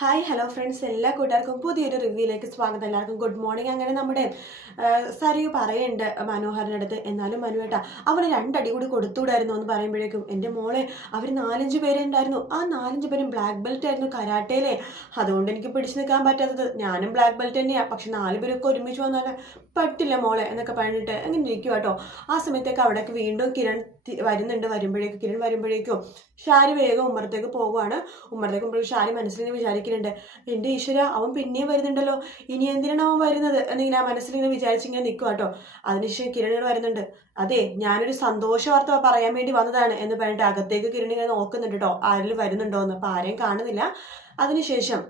Hi hello friends, എല്ലാ കൂട്ടുകാർക്കും പുതിയൊരു റിവ്യൂയിലേക്ക് സ്വാഗതം. എല്ലാവർക്കും ഗുഡ് മോർണിംഗ്. അങ്ങനെ നമ്മുടെ സരിയു പറയുന്നുണ്ട് മനോഹറിൻ്റെ അടുത്ത്, എന്നാലും മനുവേട്ടാ അവന് രണ്ടടി കൂടി കൊടുത്തുകൂടായിരുന്നു എന്ന് പറയുമ്പോഴേക്കും, എൻ്റെ മോളെ അവർ 4-5 പേരെ ഉണ്ടായിരുന്നു. ആ 4-5 പേരും ബ്ലാക്ക് ബെൽറ്റ് ആയിരുന്നു കരാട്ടയിലെ. അതുകൊണ്ട് എനിക്ക് പിടിച്ചു നിൽക്കാൻ പറ്റാത്തത്. ഞാനും ബ്ലാക്ക് ബെൽറ്റ് തന്നെയാണ്, പക്ഷെ 4 പേരൊക്കെ ഒരുമിച്ച് വന്നാൽ പറ്റില്ല മോളെ എന്നൊക്കെ പറഞ്ഞിട്ട് അങ്ങനെ ഇരിക്കും കേട്ടോ. ആ സമയത്തേക്ക് അവിടേക്ക് വീണ്ടും കിരൺ വരുമ്പോഴേക്കും ഷാരി വേഗം ഉമ്മറത്തേക്ക് പോകുവാണ്. ഉമ്മറത്തേക്ക് പോകുമ്പോൾ ഷാരി മനസ്സിലിങ്ങനെ വിചാരിക്കുന്നുണ്ട്, എൻ്റെ ഈശ്വര അവൻ പിന്നെയും വരുന്നുണ്ടല്ലോ, ഇനി എന്തിനാണ് അവൻ വരുന്നത് എന്നിങ്ങനെ ആ മനസ്സിലിങ്ങനെ വിചാരിച്ചിങ്ങനെ നിൽക്കുക കേട്ടോ. അതിനുശേഷം കിരണികൾ വരുന്നുണ്ട്. അതെ, ഞാനൊരു സന്തോഷ വാർത്ത പറയാൻ വേണ്ടി വന്നതാണ് എന്ന് പറഞ്ഞിട്ട് അകത്തേക്ക് കിരണിങ്ങനെ നോക്കുന്നുണ്ട് കേട്ടോ, ആരെങ്കിലും വരുന്നുണ്ടോ എന്ന്. അപ്പം ആരെയും കാണുന്നില്ല. അതിനുശേഷം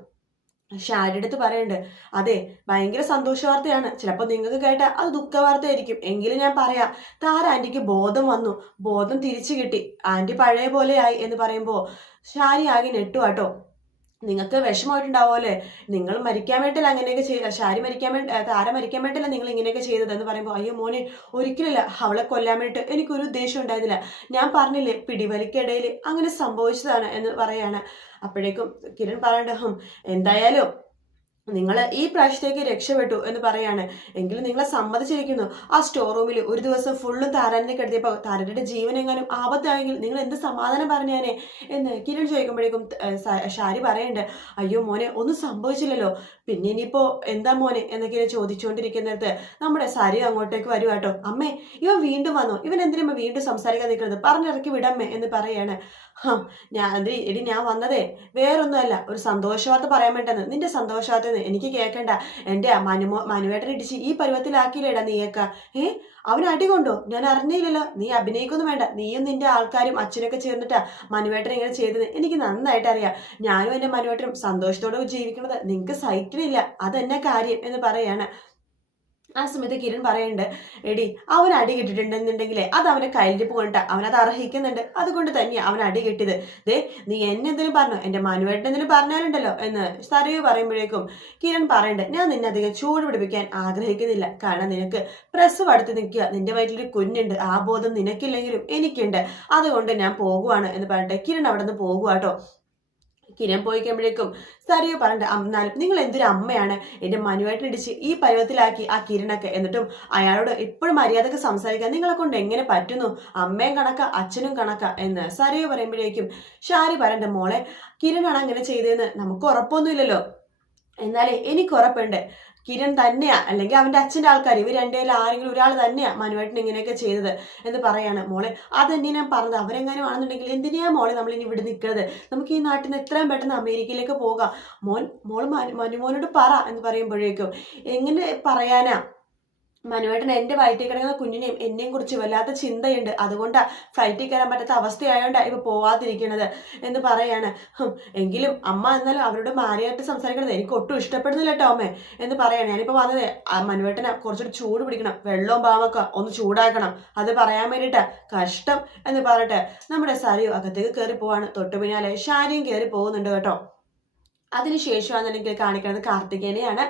ഷാരിയുടെ അടുത്ത് പറയുന്നുണ്ട്, അതെ ഭയങ്കര സന്തോഷ വാർത്തയാണ്, ചിലപ്പോൾ നിങ്ങൾക്ക് കേട്ടാൽ അത് ദുഃഖ വാർത്തയായിരിക്കും, എങ്കിലും ഞാൻ പറയാം. താര ആൻറ്റിക്ക് ബോധം വന്നു, ബോധം തിരിച്ചു കിട്ടി, ആൻറ്റി പഴയ പോലെ ആയി എന്ന് പറയുമ്പോൾ ഷാരി ആകെ നെട്ടുവാട്ടോ. നിങ്ങൾക്ക് വിഷമമായിട്ടുണ്ടാവുമല്ലേ, നിങ്ങൾ മരിക്കാൻ വേണ്ടിയില്ല അങ്ങനെയൊക്കെ താര മരിക്കാൻ വേണ്ടിയില്ല നിങ്ങൾ ഇങ്ങനെയൊക്കെ ചെയ്തത് എന്ന് പറയുമ്പോൾ, അയ്യോ മോനെ ഒരിക്കലില്ല, അവളെ കൊല്ലാൻ വേണ്ടിയിട്ട് എനിക്കൊരു ഉദ്ദേശം ഉണ്ടായിരുന്നില്ല, ഞാൻ പറഞ്ഞില്ലേ പിടിവലിക്കിടയിൽ അങ്ങനെ സംഭവിച്ചതാണ് എന്ന് പറയാണ്. അപ്പോഴേക്കും കിരൺ പറയണ്ട, എന്തായാലും നിങ്ങൾ ഈ പ്രാവശ്യത്തേക്ക് രക്ഷപ്പെട്ടു എന്ന് പറയാണ്. എങ്കിലും നിങ്ങളെ സമ്മതിച്ചിരിക്കുന്നു, ആ സ്റ്റോർ റൂമിൽ ഒരു ദിവസം ഫുള്ളും താരാനെ കിടത്തിയപ്പോൾ താരന്റെ ജീവൻ എങ്ങാനും ആപത്താണെങ്കിൽ നിങ്ങൾ എന്ത് സമാധാനം പറഞ്ഞേനെ എന്ന് കിരൺ ചോദിക്കുമ്പോഴേക്കും ഷാരി പറയുന്നുണ്ട്, അയ്യോ മോനെ ഒന്നും സംഭവിച്ചില്ലല്ലോ, പിന്നെ ഇനിയിപ്പോ എന്താ മോനെ എന്നൊക്കെ ചോദിച്ചുകൊണ്ടിരിക്കുന്നിടത്ത് നമ്മുടെ സരി അങ്ങോട്ടേക്ക് വരുവാ കേട്ടോ. അമ്മേ ഇവൻ വീണ്ടും വന്നു, ഇവൻ എന്തിനാ വീണ്ടും സംസാരിക്കാൻ നിൽക്കുന്നത്, പറഞ്ഞിറക്കി വിടമ്മേ എന്ന് പറയാണ്. ഞാൻ വന്നതേ വേറൊന്നുമല്ല, ഒരു സന്തോഷവാർത്ത പറയാൻ വേണ്ടെന്ന്. നിന്റെ സന്തോഷവാർത്ത എനിക്ക് കേൾക്കണ്ട, എൻ്റെ മനുവേട്ടനെ ഇടിച്ച് ഈ പരുവത്തിലാക്കിയില്ലേടാ നീയൊക്കെ. അവൻ അടി കൊണ്ടോ, ഞാൻ അറിഞ്ഞില്ലല്ലോ, നീ അഭിനയിക്കൊന്നും വേണ്ട, നീയും നിന്റെ ആൾക്കാരും അച്ഛനൊക്കെ ചേർന്നിട്ടാ മനുവേട്ടൻ ഇങ്ങനെ ചെയ്തത് എനിക്ക് നന്നായിട്ട് അറിയാം. ഞാനും എൻ്റെ മനുവേട്ടനും സന്തോഷത്തോടെ ജീവിക്കുന്നത് നിങ്ങൾക്ക് സഹിക്കണില്ല, അതെന്നെ കാര്യം എന്ന് പറയാണ്. ആ സമയത്ത് കിരൺ പറയുന്നുണ്ട്, എടി അവൻ അടി കിട്ടിട്ടുണ്ടെന്നുണ്ടെങ്കിലേ അത് അവന്റെ കയ്യിലിരിപ്പ് കൊണ്ടിട്ടാ, അവനത് അർഹിക്കുന്നുണ്ട്, അതുകൊണ്ട് തന്നെയാ അവൻ അടി കിട്ടിയത്. ദേ നീ എന്നെ എന്തെങ്കിലും പറഞ്ഞോ, എൻ്റെ മനുവേട്ടൻ എന്തെങ്കിലും പറഞ്ഞാലുണ്ടല്ലോ എന്ന് സരയു പറയുമ്പോഴേക്കും കിരൺ പറയുന്നുണ്ട്, ഞാൻ നിന്നെ അധികം ചൂട് പിടിപ്പിക്കാൻ ആഗ്രഹിക്കുന്നില്ല, കാരണം നിനക്ക് പ്രസവം അടുത്ത് നിൽക്കുക, നിന്റെ വയറ്റിലൊരു കുഞ്ഞുണ്ട്, ആ ബോധം നിനക്കില്ലെങ്കിലും എനിക്കുണ്ട്, അതുകൊണ്ട് ഞാൻ പോകുവാണ് എന്ന് പറഞ്ഞിട്ട് കിരൺ അവിടെ നിന്ന് പോകുവാട്ടോ. കിരൺ പോയിക്കുമ്പോഴേക്കും സരിയു പറഞ്ഞിട്ട്, എന്നാലും നിങ്ങൾ എന്തൊരു അമ്മയാണ്, എൻ്റെ മനുവായിട്ടിടിച്ച് ഈ പരുവത്തിലാക്കി ആ കിരണൊക്കെ, എന്നിട്ടും അയാളോട് ഇപ്പോഴും മര്യാദക്ക് സംസാരിക്കാൻ നിങ്ങളെ കൊണ്ട് എങ്ങനെ പറ്റുന്നു, അമ്മയും കണക്ക അച്ഛനും കണക്ക എന്ന് സരിയു പറയുമ്പോഴേക്കും ഷാരി പറയണ്ട, മോളെ കിരണാണ് അങ്ങനെ ചെയ്തതെന്ന് നമുക്ക് ഉറപ്പൊന്നുമില്ലല്ലോ, എന്നാലേ എനിക്ക് ഉറപ്പുണ്ട് കിരൺ തന്നെയാ, അല്ലെങ്കിൽ അവന്റെ അച്ഛൻ്റെ ആൾക്കാർ, ഇവർ രണ്ടേലും ആരെങ്കിലും ഒരാൾ തന്നെയാ മനുവേട്ടൻ ഇങ്ങനെയൊക്കെ ചെയ്തത് എന്ന് പറയാണ്. മോളെ അതെന്നെ ഞാൻ പറഞ്ഞത്, അവരെങ്ങാനും ആണെന്നുണ്ടെങ്കിൽ എന്തിനാ മോളെ നമ്മൾ ഇനി ഇവിടെ നിൽക്കുന്നത്, നമുക്ക് ഈ നാട്ടിൽ നിന്ന് എത്രയും പെട്ടെന്ന് അമേരിക്കയിലേക്ക് പോകാം, മോൾ മനുമോനോട് പറ എന്ന് പറയുമ്പോഴേക്കും, എങ്ങനെ പറയാനാ, മനുവേട്ടൻ എൻ്റെ വയറ്റിൽ കിടക്കുന്ന കുഞ്ഞിനെയും എന്നെയും കുറിച്ച് വല്ലാത്ത ചിന്തയുണ്ട്, അതുകൊണ്ടാ ഫ്ലൈറ്റിൽ കയറാൻ പറ്റാത്ത അവസ്ഥയായോണ്ടാ ഇപ്പൊ പോവാതിരിക്കണത് എന്ന് പറയാണ്. എങ്കിലും അമ്മ എന്നാലും അവരോട് മാറിയായിട്ട് സംസാരിക്കണത് എനിക്ക് ഒട്ടും ഇഷ്ടപ്പെടുന്നില്ല കേട്ടോ അമ്മേ എന്ന് പറയാണ്. ഞാനിപ്പോ വന്നത് മനുവേട്ടനെ കുറച്ചുകൂടി ചൂട് പിടിക്കണം, വെള്ളവും പാവൊക്കെ ഒന്ന് ചൂടാക്കണം, അത് പറയാൻ വേണ്ടിയിട്ടാ, കഷ്ടം എന്ന് പറയട്ടെ നമ്മുടെ സരിയു അകത്തേക്ക് കയറി പോവാണ്. തൊട്ടു പിന്നാലെ ഷാരിയും കയറി പോകുന്നുണ്ട് കേട്ടോ. അതിനുശേഷമാണെന്നുണ്ടെങ്കിൽ കാണിക്കുന്നത് കാർത്തികേനെയാണ്.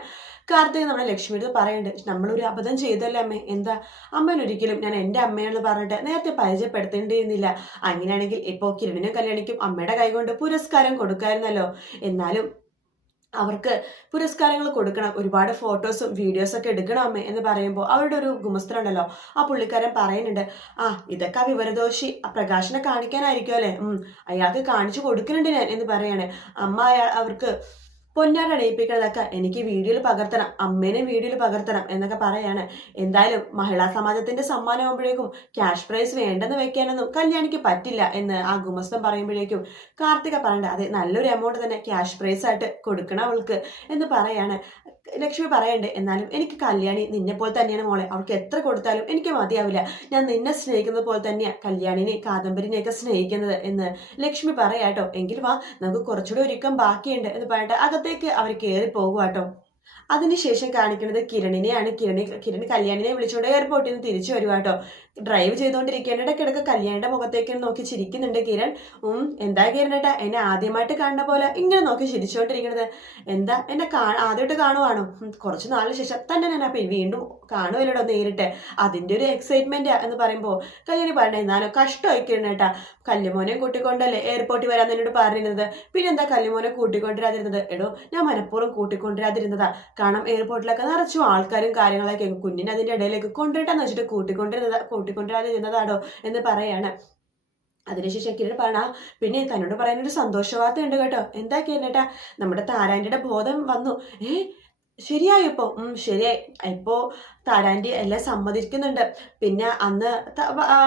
കാർത്തിക് നമ്മുടെ ലക്ഷ്മിയോട് പറയുന്നുണ്ട്, നമ്മളൊരു അബദ്ധം ചെയ്തല്ലേ അമ്മേ, എന്താ അമ്മേനൊരിക്കലും ഞാൻ എൻ്റെ അമ്മയാണെന്ന് പറഞ്ഞിട്ട് നേരത്തെ പരിചയപ്പെടുത്തേണ്ടിയിരുന്നില്ല, അങ്ങനെയാണെങ്കിൽ ഇപ്പോൾ കിരണിനെ കല്യാണിക്കും അമ്മയുടെ കൈകൊണ്ട് പുരസ്കാരം കൊടുക്കായിരുന്നല്ലോ, എന്നാലും അവർക്ക് പുരസ്കാരങ്ങൾ കൊടുക്കണം, ഒരുപാട് ഫോട്ടോസും വീഡിയോസും ഒക്കെ എടുക്കണം അമ്മേ എന്ന് പറയുമ്പോൾ അവരുടെ ഒരു ഗുമസ്തരുണ്ടല്ലോ, ആ പുള്ളിക്കാരൻ പറയുന്നുണ്ട്, ഇതൊക്കെ ആ വിവരദോഷി പ്രകാശനെ കാണിക്കാനായിരിക്കും അല്ലേ, അയാൾക്ക് കാണിച്ചു കൊടുക്കുന്നുണ്ട് ഞാൻ എന്ന് പറയാണ്. അമ്മ അവർക്ക് പൊന്നാട അണിയിപ്പിക്കുന്നതൊക്കെ എനിക്ക് വീഡിയോയിൽ പകർത്തണം, അമ്മേനെ വീഡിയോയിൽ പകർത്തണം എന്നൊക്കെ പറയാണ്. എന്തായാലും മഹിളാ സമാജത്തിന്റെ സമ്മാനമാകുമ്പോഴേക്കും ക്യാഷ് പ്രൈസ് വേണ്ടെന്ന് വെക്കാനൊന്നും കല്യാണിക്ക് പറ്റില്ല എന്ന് ആ ഗുമസ്തൻ പറയുമ്പോഴേക്കും കാർത്തിക പറയണ്ട, അതെ നല്ലൊരു എമൗണ്ട് തന്നെ ക്യാഷ് പ്രൈസ് ആയിട്ട് കൊടുക്കണം അവൾക്ക് എന്ന് പറയാണ്. ലക്ഷ്മി പറയണ്ട്, എന്നാലും എനിക്ക് കല്യാണി നിന്നെ പോലെ തന്നെയാണ് മോളെ, അവൾക്ക് എത്ര കൊടുത്താലും എനിക്ക് മതിയാവില്ല, ഞാൻ നിന്നെ സ്നേഹിക്കുന്നത് പോലെ തന്നെയാണ് കല്യാണിനെ കാദംബരിനെയൊക്കെ സ്നേഹിക്കുന്നത് എന്ന് ലക്ഷ്മി പറയാട്ടോ. എങ്കിൽ വാ നമുക്ക് കുറച്ചുകൂടി ഒരുക്കം ബാക്കിയുണ്ട് എന്ന് പറഞ്ഞിട്ട് അകത്തേക്ക് അവർ കയറി പോകുവാട്ടോ. അതിനുശേഷം കാണിക്കുന്നത് കിരണിനെയാണ്. കിരൺ കല്യാണിനെ വിളിച്ചോണ്ട് എയർപോർട്ടിൽ നിന്ന് തിരിച്ചു വരുവാട്ടോ. ഡ്രൈവ് ചെയ്തുകൊണ്ടിരിക്കുകയാണ്. ഇടയ്ക്കിടയ്ക്ക് കല്യാണിയുടെ മുഖത്തേക്ക് നോക്കി ചിരിക്കുന്നുണ്ട് കിരൺ. എന്താ കിരണേട്ടാ എന്നെ ആദ്യമായിട്ട് കാണുന്ന പോലെ ഇങ്ങനെ നോക്കി ചിരിച്ചുകൊണ്ടിരിക്കണത്? എന്താ എന്നെ ആദ്യമായിട്ട് കാണുവാണോ? കുറച്ച് നാളിന് ശേഷം തന്നെ ഞാൻ അപ്പം വീണ്ടും കാണുമല്ലോ നേരിട്ട്, അതിൻ്റെ ഒരു എക്സൈറ്റ്മെന്റ് എന്ന് പറയുമ്പോൾ കല്യാണി പറഞ്ഞേ, എന്നാലും കഷ്ടമായി കിരണേട്ടാ, കല്ലുമോനെ കൂട്ടിക്കൊണ്ടല്ലേ എയർപോർട്ടിൽ വരാൻ എന്നോട് പറഞ്ഞിരുന്നത്, പിന്നെന്താ കല്ലുമോനെ കൂട്ടിക്കൊണ്ടിരാതിരുന്നത്? എടോ ഞാൻ മനഃപൂർവ്വം കൂട്ടിക്കൊണ്ടിരാതിരുന്നതാ, കാരണം എയർപോർട്ടിലൊക്കെ നിറച്ചും ആൾക്കാരും കാര്യങ്ങളൊക്കെ കുഞ്ഞിനെ അതിൻ്റെ ഇടയിലേക്ക് കൊണ്ടുവരട്ടെന്ന് വെച്ചിട്ട് കൂട്ടിക്കൊണ്ടിരാതിരുന്നതാടോ എന്ന് പറയാണ്. അതിനുശേഷം കിരൺ പറഞ്ഞ, പിന്നെ തന്നോട് പറയാനൊരു സന്തോഷ വാർത്ത ഉണ്ട് കേട്ടോ. എന്താ കിരണേട്ടാ? നമ്മുടെ താരാൻ്റെ ബോധം വന്നു. ശരിയായോ ഇപ്പോ? ശരിയായി. ഇപ്പോ താരാൻറ്റി എല്ലാം സമ്മതിക്കുന്നുണ്ട്. പിന്നെ അന്ന്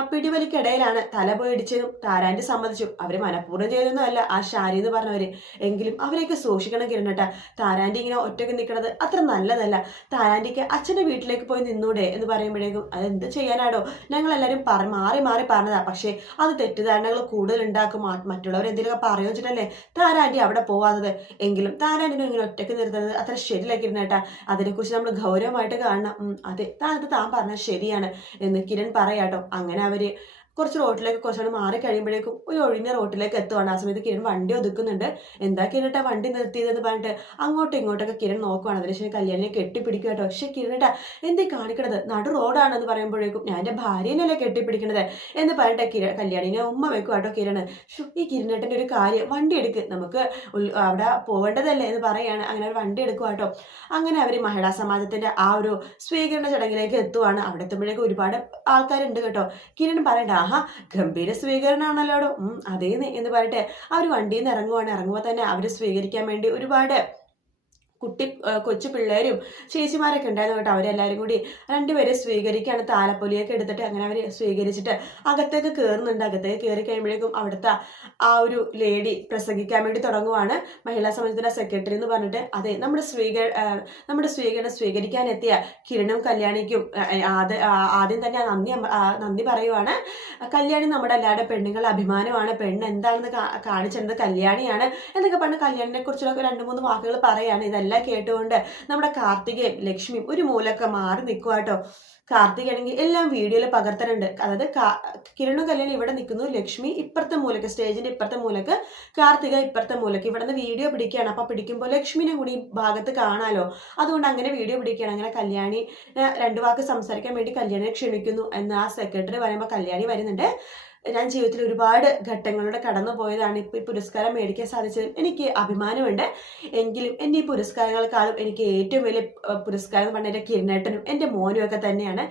പിടിവലിക്കിടയിലാണ് തല പോയി ഇടിച്ചതും താരാൻറ്റി സമ്മതിച്ചു. അവര് മനഃപൂർവ്വം ചെയ്തൊന്നുമല്ല ആ ഷാരി എന്ന് പറഞ്ഞവര്. എങ്കിലും അവരെയൊക്കെ സൂക്ഷിക്കണം കിരണേട്ടാ. താരാൻറ്റി ഇങ്ങനെ ഒറ്റയ്ക്ക് നിൽക്കുന്നത് അത്ര നല്ലതല്ല. താരാൻറ്റിക്ക് അച്ഛൻ്റെ വീട്ടിലേക്ക് പോയി നിന്നൂടെ എന്ന് പറയുമ്പോഴേക്കും അതെന്ത് ചെയ്യാനാടോ, ഞങ്ങളെല്ലാവരും മാറി മാറി പറഞ്ഞതാ, പക്ഷേ അത് തെറ്റിദ്ധാരണകൾ കൂടുതൽ ഉണ്ടാക്കും, മറ്റുള്ളവർ എന്തെങ്കിലുമൊക്കെ പറയുവെച്ചിട്ടല്ലേ താരാൻറ്റി അവിടെ പോവാത്തത്. എങ്കിലും താരാൻറ്റിനെ ഇങ്ങനെ ഒറ്റയ്ക്ക് നിർത്തുന്നത് അത്ര ശരിയല്ല കിരണേട്ടാ. അതിനെക്കുറിച്ച് നമ്മൾ ഗൗരവമായിട്ട് കാണണം. അതെ, താൻ പറഞ്ഞാൽ ശരിയാണ് എന്ന് കിരൺ പറയാട്ടോ. അങ്ങനെ അവര് കുറച്ച് റോട്ടിലേക്ക് കുറച്ചുകൂടെ മാറി കഴിയുമ്പോഴേക്കും ഒരു ഒഴിഞ്ഞ റോട്ടിലേക്ക് എത്തുവാണ്. ആ സമയത്ത് കിരൺ വണ്ടി ഒതുക്കുന്നുണ്ട്. എന്താ കിരണേട്ടാ വണ്ടി നിർത്തിയതെന്ന് പറഞ്ഞിട്ട് അങ്ങോട്ടും ഇങ്ങോട്ടൊക്കെ കിരൺ നോക്കുവാണ്. അതിനുശേഷം കല്യാണിനെ കെട്ടിപ്പിടിക്കുക കേട്ടോ. പക്ഷേ കിരണേട്ടാ എന്തേ കാണിക്കണത്? നടു റോഡാണെന്ന് പറയുമ്പോഴേക്കും ഞാൻ എൻ്റെ ഭാര്യനല്ലേ കെട്ടിപ്പിടിക്കണത് എന്ന് പറഞ്ഞിട്ട് കല്യാണിനെ ഉമ്മ വെക്കും കേട്ടോ കിരൺ. ഈ കിരണേട്ടൻ്റെ ഒരു കാര്യം, വണ്ടി എടുക്ക്, നമുക്ക് അവിടെ പോവേണ്ടതല്ലേ എന്ന് പറയാണ്. അങ്ങനെ ഒരു വണ്ടി എടുക്കുക കേട്ടോ. അങ്ങനെ അവർ മഹിളാ സമാജത്തിന്റെ ആ ഒരു സ്വീകരണ ചടങ്ങിലേക്ക് എത്തുവാണ്. അവിടെ എത്തുമ്പോഴേക്കും ഒരുപാട് ആൾക്കാരുണ്ട് കേട്ടോ. കിരൺ പറയണ്ട, ആഹാ ഗംഭീര സ്വീകരണമാണല്ലോടോ. അതേന്ന് എന്ന് പറഞ്ഞിട്ട് അവർ വണ്ടിയിൽ നിന്ന് ഇറങ്ങുവാണ്. ഇറങ്ങുമ്പോൾ തന്നെ അവർ സ്വീകരിക്കാൻ വേണ്ടി ഒരുപാട് കൊച്ചു പിള്ളേരും ചേച്ചിമാരൊക്കെ ഉണ്ടായിരുന്നു കേട്ടോ. അവരെല്ലാവരും കൂടി രണ്ടുപേരെ സ്വീകരിക്കുകയാണ്. താലപ്പൊലിയൊക്കെ എടുത്തിട്ട് അങ്ങനെ അവർ സ്വീകരിച്ചിട്ട് അകത്തേക്ക് കയറുന്നുണ്ട്. അകത്തേക്ക് കയറി കഴിയുമ്പോഴേക്കും അവിടുത്തെ ആ ഒരു ലേഡി പ്രസംഗിക്കാൻ വേണ്ടി തുടങ്ങുവാണ്. മഹിളാ സമാജത്തിന്റെ സെക്രട്ടറി എന്ന് പറഞ്ഞിട്ട്, അതെ നമ്മുടെ സ്വീകരണം സ്വീകരിക്കാൻ എത്തിയ കിരണും കല്യാണിക്കും ആദ്യം തന്നെ നന്ദി പറയുവാണ്. കല്യാണി നമ്മുടെ എല്ലാവരുടെ പെണ്ണുങ്ങളുടെ അഭിമാനമാണ്, പെണ്ണ് എന്താണെന്ന് കാണിച്ചിരുന്നത് കല്യാണിയാണ് എന്നൊക്കെ പറഞ്ഞ് കല്യാണിനെ കുറിച്ചുള്ള 2-3 വാക്കുകൾ പറയാണ്. ഇതെല്ലാം കേട്ടുകൊണ്ട് നമ്മുടെ കാർത്തികയും ലക്ഷ്മിയും ഒരു മൂലൊക്കെ മാറി നിൽക്കുവാട്ടോ. കാർത്തികയാണെങ്കിൽ എല്ലാം വീഡിയോയിൽ പകർത്തലുണ്ട്. അതായത് കിരണും കല്യാണി ഇവിടെ നിൽക്കുന്നു, ലക്ഷ്മി ഇപ്പുറത്തെ മൂലക്ക്, സ്റ്റേജിന്റെ ഇപ്പുറത്തെ മൂലക്ക്, കാർത്തിക ഇപ്പുറത്തെ മൂലക്ക്. ഇവിടെ നിന്ന് വീഡിയോ പിടിക്കുകയാണ്. അപ്പൊ പിടിക്കുമ്പോൾ ലക്ഷ്മിനെ കൂടി ഈ ഭാഗത്ത് കാണാലോ, അതുകൊണ്ട് അങ്ങനെ വീഡിയോ പിടിക്കുകയാണ്. അങ്ങനെ കല്യാണി 2 വാക്ക് സംസാരിക്കാൻ വേണ്ടി കല്യാണിയെ ക്ഷണിക്കുന്നു എന്ന് ആ സെക്രട്ടറി പറയുമ്പോൾ കല്യാണി വരുന്നുണ്ട്. ഞാൻ ജീവിതത്തിൽ ഒരുപാട് ഘട്ടങ്ങളിലൂടെ കടന്നു പോയതാണ്. ഇപ്പോൾ ഈ പുരസ്കാരം മേടിക്കാൻ സാധിച്ചത് എനിക്ക് അഭിമാനമുണ്ട്. എങ്കിലും എൻ്റെ ഈ പുരസ്കാരങ്ങളെക്കാളും എനിക്ക് ഏറ്റവും വലിയ പുരസ്കാരം എന്ന് പറഞ്ഞാൽ എൻ്റെ കിരണേട്ടനും എൻ്റെ മോനും ഒക്കെ തന്നെയാണ്.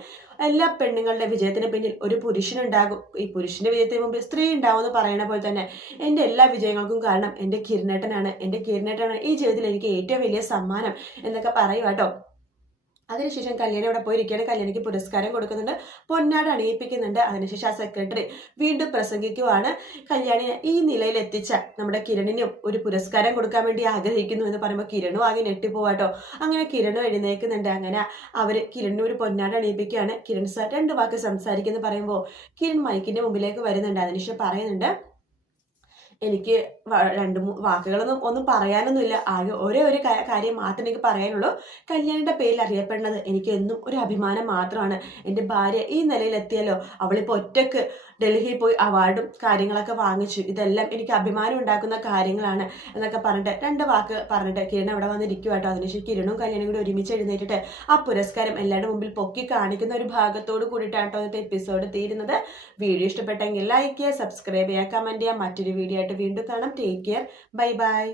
എല്ലാ പെണ്ണുങ്ങളുടെ വിജയത്തിന് പിന്നിൽ ഒരു പുരുഷനുണ്ടാകും. ഈ പുരുഷന്റെ വിജയത്തിന് മുമ്പിൽ സ്ത്രീ ഉണ്ടാവും എന്ന് പറയുന്ന പോലെ തന്നെ എൻ്റെ എല്ലാ വിജയങ്ങൾക്കും കാരണം എൻ്റെ കിരണേട്ടനാണ്. എൻ്റെ കിരണേട്ടനാണ് ഈ ജീവിതത്തിൽ എനിക്ക് ഏറ്റവും വലിയ സമ്മാനം എന്നൊക്കെ പറയുക കേട്ടോ. അതിനുശേഷം കല്യാണി അവിടെ പോയിരിക്കുകയാണ്. കല്യാണിക്ക് പുരസ്കാരം കൊടുക്കുന്നുണ്ട്, പൊന്നാട് അണിയിപ്പിക്കുന്നുണ്ട്. അതിനുശേഷം ആ സെക്രട്ടറി വീണ്ടും പ്രസംഗിക്കുവാണ്. കല്യാണിനെ ഈ നിലയിൽ എത്തിച്ച നമ്മുടെ കിരണിനും ഒരു പുരസ്കാരം കൊടുക്കാൻ വേണ്ടി ആഗ്രഹിക്കുന്നു എന്ന് പറയുമ്പോൾ കിരണും ആകെ ഞെട്ടിപ്പോവാട്ടോ. അങ്ങനെ കിരണും എഴുന്നേൽക്കുന്നുണ്ട്. അങ്ങനെ അവർ കിരണിന് ഒരു പൊന്നാട് അണിയിപ്പിക്കുകയാണ്. കിരൺ സാർ 2 വാക്ക് സംസാരിക്കുന്നു പറയുമ്പോൾ കിരൺ മൈക്കിന്റെ മുമ്പിലേക്ക് വരുന്നുണ്ട്. അതിനുശേഷം പറയുന്നുണ്ട്, എനിക്ക് 2-3 വാക്കുകളൊന്നും പറയാനൊന്നുമില്ല. ആകെ ഒരേ ഒരു കാര്യം മാത്രമേ എനിക്ക് പറയാനുള്ളൂ. കല്യാണിയുടെ പേരിൽ അറിയപ്പെടുന്നത് എനിക്ക് എന്നും ഒരു അഭിമാനം മാത്രമാണ്. എൻ്റെ ഭാര്യ ഈ നിലയിലെത്തിയല്ലോ, അവളിപ്പോൾ ഒറ്റയ്ക്ക് ഡൽഹിയിൽ പോയി അവാർഡും കാര്യങ്ങളൊക്കെ വാങ്ങിച്ചു. ഇതെല്ലാം എനിക്ക് അഭിമാനം ഉണ്ടാക്കുന്ന കാര്യങ്ങളാണ് എന്നൊക്കെ പറഞ്ഞിട്ട് 2 വാക്ക് പറഞ്ഞിട്ട് കിരൺ അവിടെ വന്നിരിക്കും കേട്ടോ. അതിനുശേഷം കിരണും കല്യാണിയും കൂടി ഒരുമിച്ച് എഴുന്നേറ്റിട്ട് ആ പുരസ്കാരം എല്ലാവരുടെ മുമ്പിൽ പൊക്കി കാണിക്കുന്ന ഒരു ഭാഗത്തോട് കൂടിയിട്ടാണ് കേട്ടോ ഇന്നത്തെ എപ്പിസോഡ് തീരുന്നത്. വീഡിയോ ഇഷ്ടപ്പെട്ടെങ്കിൽ ലൈക്ക് ചെയ്യുക, സബ്സ്ക്രൈബ് ചെയ്യുക, കമൻറ്റ് ചെയ്യുക. മറ്റൊരു വീഡിയോ ആയിട്ട് വീണ്ടും കാണാം. Take care, bye bye.